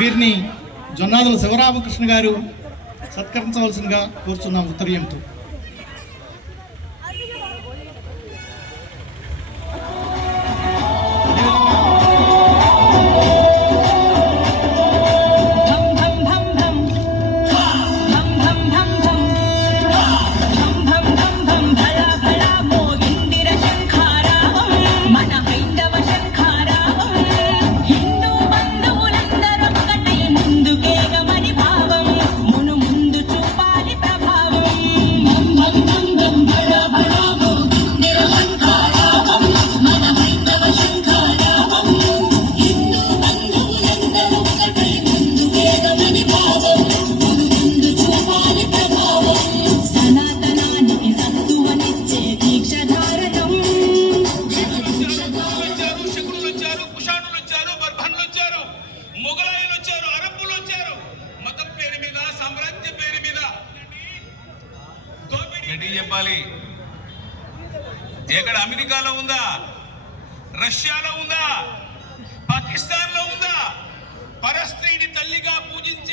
వీరిని జొన్నాదుల శివరామకృష్ణ గారు సత్కరించవలసిందిగా కోరుచున్నాం ఉత్తరీయంతో. చెప్పాలి. ఎక్కడ అమెరికాలో ఉందా, రష్యాలో ఉందా, పాకిస్తాన్ లో ఉందా? పరస్త్రీని తల్లిగా పూజించి